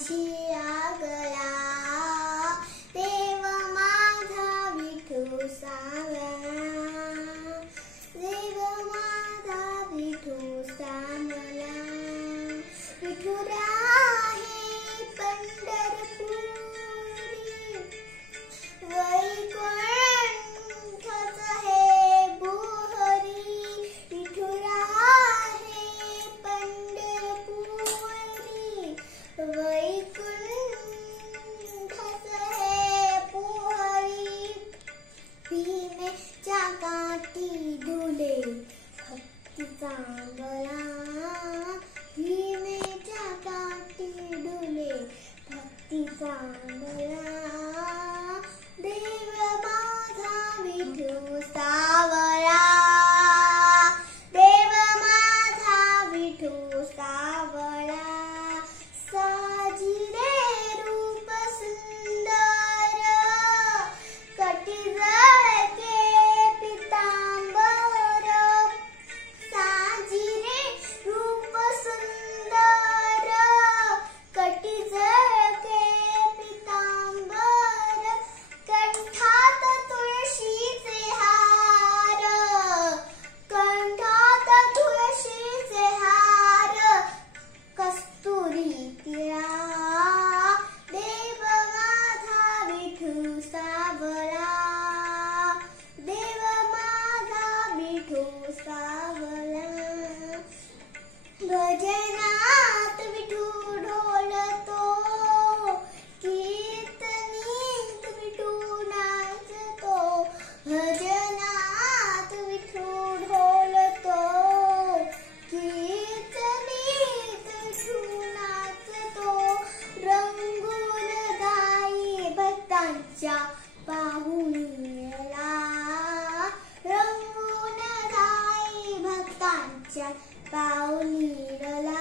माझी आगळा देव माझा विठू सावळा देव माझा विठू सावळा विठुरा आहे पंढरपुरी वैकुंठच हे बुहरी विठुरा आहे पंढरपुरी वैकुंठच हे बुहरी भीमेच्या काठी डुले भक्तीचा गळा भीमेच्या काठी डुले भक्तीचा गळा देव माझा विठू सावळा देव माझा विठू सावळा साजिले रूप सुंदर कटी जळके पितांबर साजिले रूप सुंदर कटी जळके पितांबर कंठात तुळशीचे हार कंठात तुळशीचे हार कस्तुरी तिळा देव माझा विठू सावळा देव माझा विठू सावळा भजनात विठू ढोलतो कीर्तनीत विठू नाचतो भजनात विठू ढोलतो कीर्तनीत विठू नाचतो रंगून जाई भक्तांच्या पाहुणीला रंगून जाई भक्तांच्या पाहुणीला